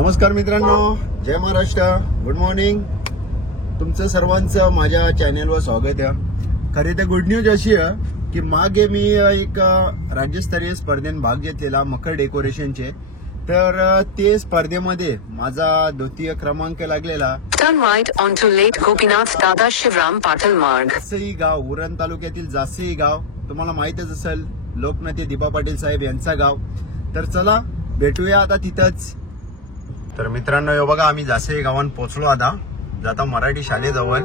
नमस्कार मित्रांनो, जय Maharashtra, good morning. तुमचं सर्वांचं माझ्या चॅनेलवर स्वागत आहे. खरी तर गुड न्यूज अशी आहे की मागे मी एक राज्यस्तरीय स्पर्धेत भाग घेतलेला मकर डेकोरेशनचे. तर ते स्पर्धेमध्ये माझा द्वितीय क्रमांक लागलेला. Turn right onto late Gopinath Dada Shivram Patil Marg. Jasai गाव, उरण तालुक्यातील जासई गाव तुम्हाला माहितच असेल, लोकनेते दिबा पाटील साहेब यांचा गाव. तर चला भेटूया आता तिथंच. तर मित्रांनो, हे बघा आम्ही जासई गावात पोहोचलो आता, जाता मराठी शाळेजवळ.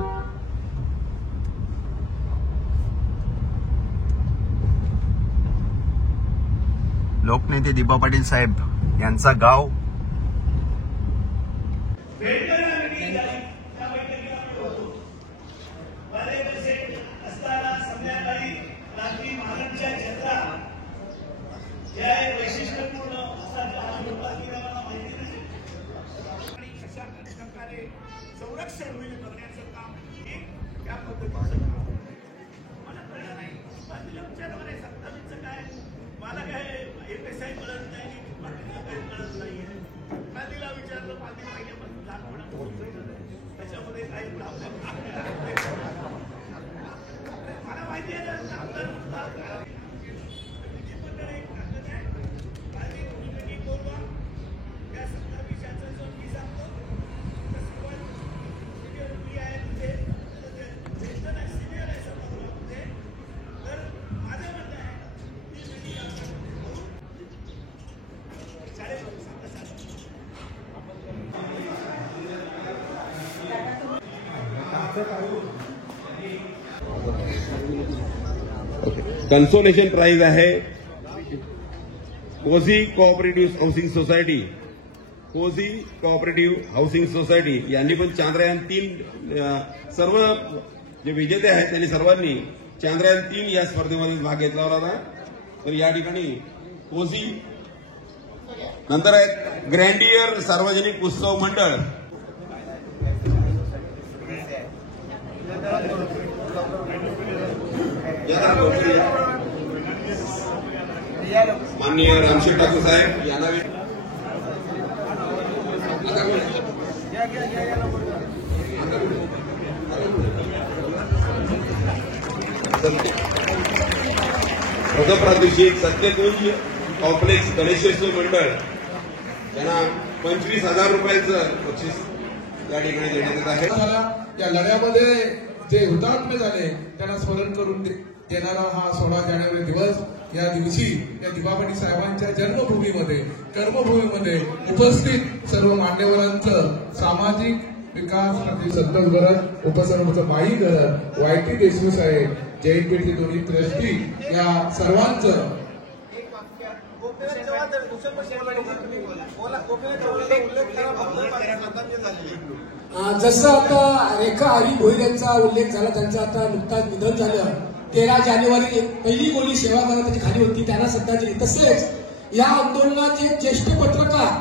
लोकनेते दिबा पाटील साहेब यांचा गाव. संरक्षण होईल बघण्याचं काम हे त्या पद्धतीचं मला कळलं नाही. विचारामध्ये सत्तावीसचं काय, मला काय एपीएसआय कळत नाही, पाटीलला काही कळत नाहीये. पाटीलला विचारलं, पाटील महिन्यापासून लहानपणा त्याच्यामध्ये काही प्रॉब्लेम मला माहिती आहे. कन्सोलेशन प्राइज आहे cosy cooperative housing society. Cosy cooperative housing society यांनी पण चांद्रयान-3 सर्व जे विजेते आहेत त्यांनी सर्वांनी चांद्रयान-3 या स्पर्धेमध्ये भाग घेतला होता. तर या ठिकाणी कोझी, नंतर आहेत ग्रँडियर सार्वजनिक उत्सव मंडळ, माननीय रामशेठ ठाकूर साहेब यांना प्रथम प्रादेशिक सत्यकुंज कॉम्प्लेक्स गणेशोत्सव मंडळ यांना 25,000 रुपयाचं बक्षीस या ठिकाणी देण्यात येत आहे. या लढ्यामध्ये जे हुतात्मे झाले त्यांना स्मरण करून देणारा हा 16 जानेवारी दिवस. या दिवशी या दिबा पाटील साहेबांच्या जन्मभूमीमध्ये, कर्मभूमीमध्ये उपस्थित सर्व मान्यवरांचं सामाजिक विकास मंत्री संतोष गरज, उपसरपंच बाई गरज, वायटी देशमुख साहेब, जैन पेठचे दोन्ही ट्रस्टी या सर्वांचं जसं आता रेखा हरी भोईर यांचा उल्लेख झाला, त्यांचं आता नुकताच निधन झालं. 13 जानेवारी पहिली गोली सेवाग्रामाची खाली होती, त्यांना श्रद्धांजली. तसेच या आंदोलनाचे ज्येष्ठ पत्रकार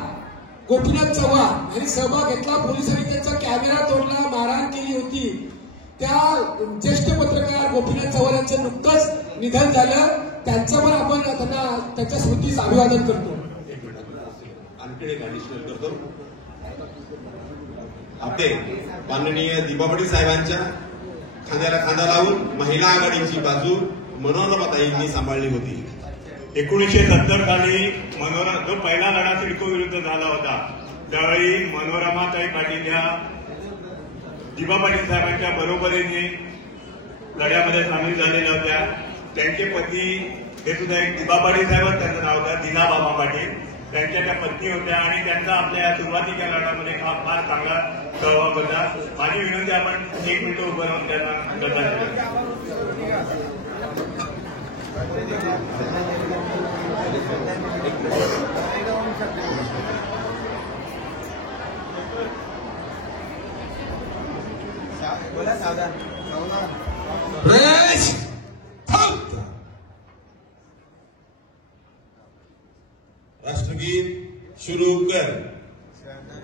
गोपीनाथ चव्हाण यांनी सहभाग घेतला. पोलिसांनी त्यांचा कॅमेरा तोडला, मारहाण केली होती. त्या ज्येष्ठ पत्रकार गोपीनाथ चव्हाण यांचं नुकतंच निधन झालं. त्यांचं पण आपण त्यांना त्यांच्या स्मृतीस अभिवादन करतो. आणखी एक ऍडिशनल करतो. आपले माननीय दिबा पाटील साहेबांच्या खांद्याला खांदा लावून महिला आघाडीची बाजू मनोरमाताईंनी सांभाळली होती. 1970 साली जो पहिला लढा सिडको विरुद्ध झाला होता, त्यावेळी मनोरमाताई पाटील या दिबा पाटील साहेबांच्या बरोबरीने लढ्यामध्ये सामील झालेल्या होत्या. त्यांचे पती हे सुद्धा एक दिबा पाटील साहेब, त्यांचं नाव होतं दिना बाबा पाटील. त्यांच्या त्या पत्नी होत्या आणि त्यांचा आपल्या या सुरुवातीच्या लढ्यामध्ये फार चांगला सहभाग होता. माझी विनंती, आपण 1 मिनिट उभं राहून त्यांना श्रद्धांजली. राष्ट्रगीत सुरू कर.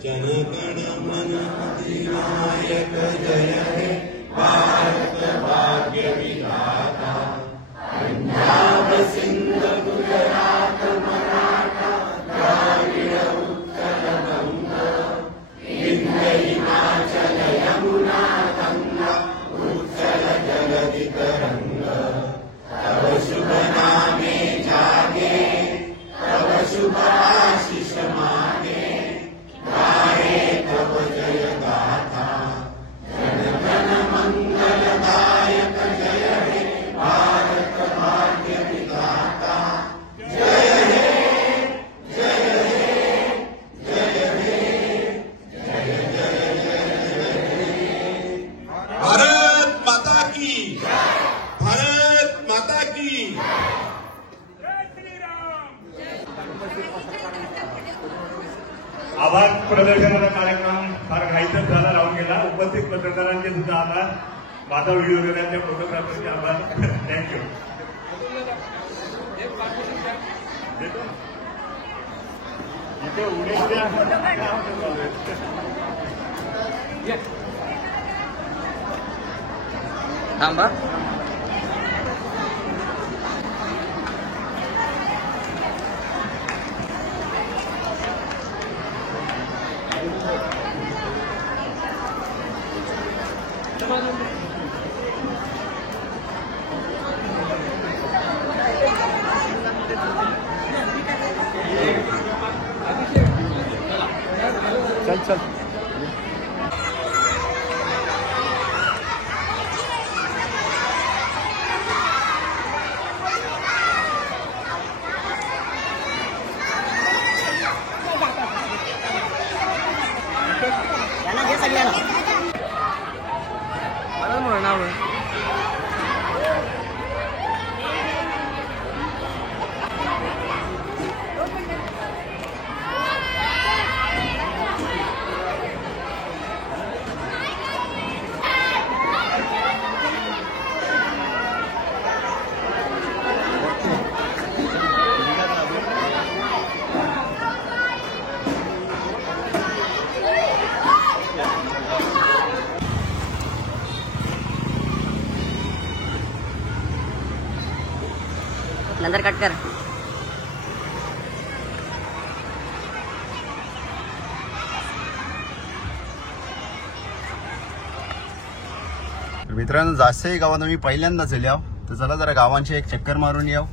जनगण मन अधिनायक जय हे भारत भाग्य विधाता. पंजाब सिंध गुजरात मराठा द्राविड उत्कल बंग आभार प्रदर्शनाचा कार्यक्रम फार घाईतच झाला, राहून गेला. उपस्थित पत्रकारांचे सुद्धा आभार, माझा व्हिडिओ घेण्याच्या फोटोग्राफरचे आभार. थँक्यू. इथे उद्या थांबा. चल चल. नंतर कट कर. मित्रांनो, जास्तही गावात मी पहिल्यांदाच आले आहो, तर चला जरा गावांची एक चक्कर मारून याव.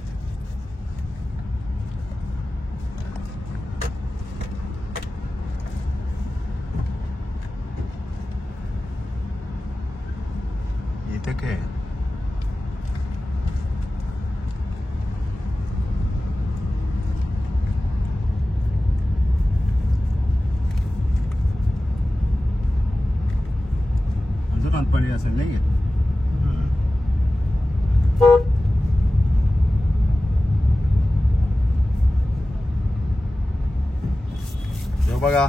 इथे काय पाणी असेल नाही का? बघा,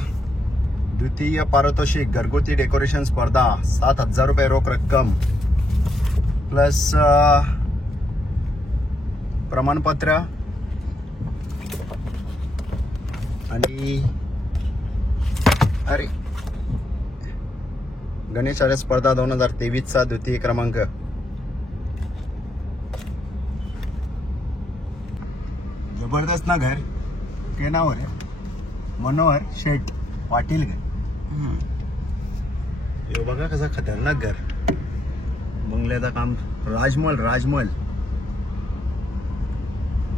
द्वितीय पारितोषिक घरगुती डेकोरेशन स्पर्धा 7,000 रुपये रोख रक्कम प्लस प्रमाणपत्र आणि अरे गणेश आर्य स्पर्धा 2023चा द्वितीय क्रमांक. जबरदस्त ना घर. काय नाव आहे? मनोहर शेठ पाटील घर. हे बघा कसं खतरनाक घर. बंगल्याचं काम, राजमहल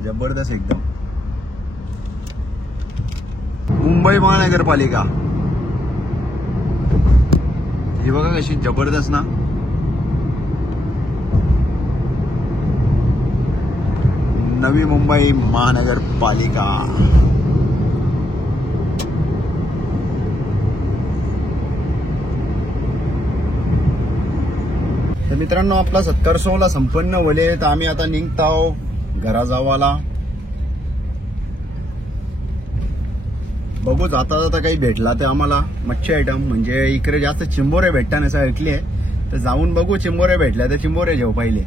जबरदस्त एकदम. मुंबई महानगरपालिका. ही बघा कशी जबरदस्त ना. नवी मुंबई महानगरपालिका. तर मित्रांनो, आपला सत्कार सोहळा संपन्न होले, तर आम्ही आता निघताव घरा जावाला. बघू जाता जाता काही भेटला तर आम्हाला मच्छी आयटम, म्हणजे इकडे जास्त चिंबोरे भेटतात असं ऐकले, तर जाऊन बघू. चिंबोरे भेटल्या तर चिंबोरे जेव पहिले.